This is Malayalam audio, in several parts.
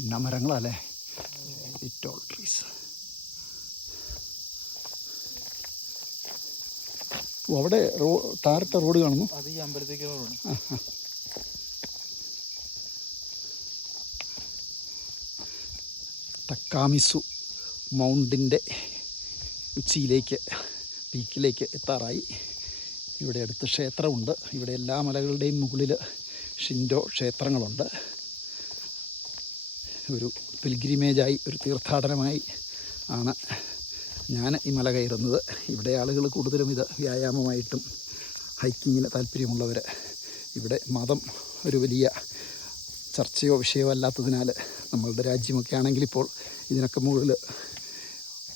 എന്നാ മരങ്ങളല്ലേ, ടോൾ ട്രീസ്. അവിടെ ടാറിട്ട റോഡ് കാണുന്നു. അത് ഈ അമ്പലത്തേക്ക് റോഡാണ്. തക്കാമിസു മൗണ്ടിൻ്റെ ഉച്ചിയിലേക്ക്, പീക്കിലേക്ക് എത്താറായി. ഇവിടെ അടുത്ത് ക്ഷേത്രമുണ്ട്. ഇവിടെ എല്ലാ മലകളുടെയും മുകളിൽ ഷിൻഡോ ക്ഷേത്രങ്ങളുണ്ട്. ഒരു പിൽഗ്രിമേജായി, ഒരു തീർത്ഥാടനമായി ആണ് ഞാൻ ഈ മല കയറുന്നത്. ഇവിടെ ആളുകൾ കൂടുതലും ഇത് വ്യായാമമായിട്ടും ഹൈക്കിങ്ങിന് താല്പര്യമുള്ളവർ. ഇവിടെ മതം ഒരു വലിയ ചർച്ചയോ വിഷയമോ അല്ലാത്തതിനാൽ, നമ്മളുടെ രാജ്യമൊക്കെ ആണെങ്കിൽ ഇപ്പോൾ ഇതിനൊക്കെ മുകളിൽ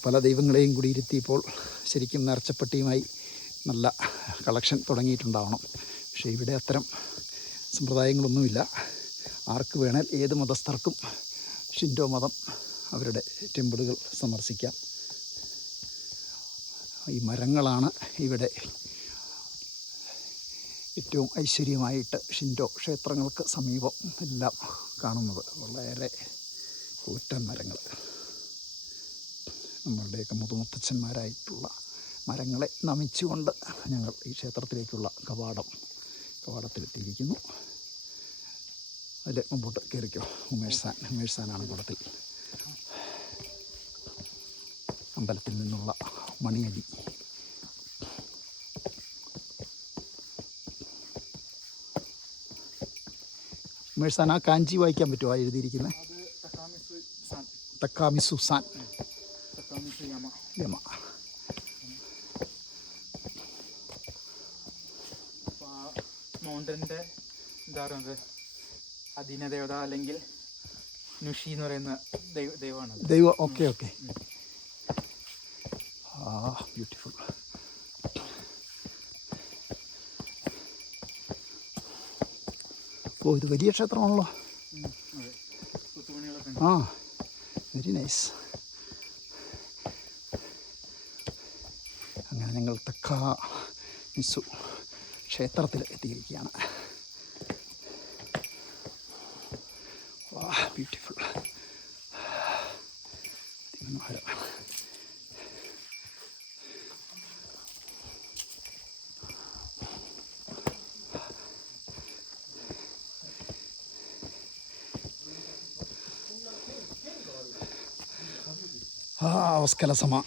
പല ദൈവങ്ങളെയും കൂടി ഇരുത്തിയപ്പോൾ ശരിക്കും നേർച്ചപ്പെട്ടിയുമായി നല്ല കളക്ഷൻ തുടങ്ങിയിട്ടുണ്ടാവണം. പക്ഷേ ഇവിടെ അത്തരം സമ്പ്രദായങ്ങളൊന്നുമില്ല. ആർക്ക് വേണേൽ, ഏത് മതസ്ഥർക്കും ഷിൻഡോ മതം അവരുടെ ടെമ്പിളുകൾ സന്ദർശിക്കാം. ഈ മരങ്ങളാണ് ഇവിടെ ഏറ്റവും ഐശ്വര്യമായിട്ട് ഷിൻഡോ ക്ഷേത്രങ്ങൾക്ക് സമീപം എല്ലാം കാണുന്നത്. വളരെ കൂറ്റൻ മരങ്ങൾ, നമ്മളുടെയൊക്കെ മുതുമുത്തച്ഛന്മാരായിട്ടുള്ള മരങ്ങളെ നമിച്ചുകൊണ്ട് ഞങ്ങൾ ഈ ക്ഷേത്രത്തിലേക്കുള്ള കവാടത്തിലെത്തിയിരിക്കുന്നു. അതിൽ മുമ്പോട്ട് കയറിക്കോ. ഉമേഷ് സാനാണ് കൂടത്തിൽ. അമ്പലത്തിൽ നിന്നുള്ള മണിയടി. ഉമേഷ് സാൻ, ആ കാഞ്ചി വായിക്കാൻ പറ്റുമോ? ആ എഴുതിയിരിക്കുന്നത് തക്കാമിസു സാൻ യമ. മൗണ്ടൻ്റെ എന്താ പറയുന്നത്, അധീനദേവത അല്ലെങ്കിൽ നുഷി എന്ന് പറയുന്ന ദൈവം. ഓക്കെ. ബ്യൂട്ടിഫുൾ. ഇത് വലിയ ക്ഷേത്രമാണല്ലോ. Very nice. അങ്ങനെ ഞങ്ങൾ തക്കാമിസു ക്ഷേത്രത്തിൽ എത്തിയിരിക്കുകയാണ്. ബ്യൂട്ടിഫുൾ. മനോഹരം. Oskala sama.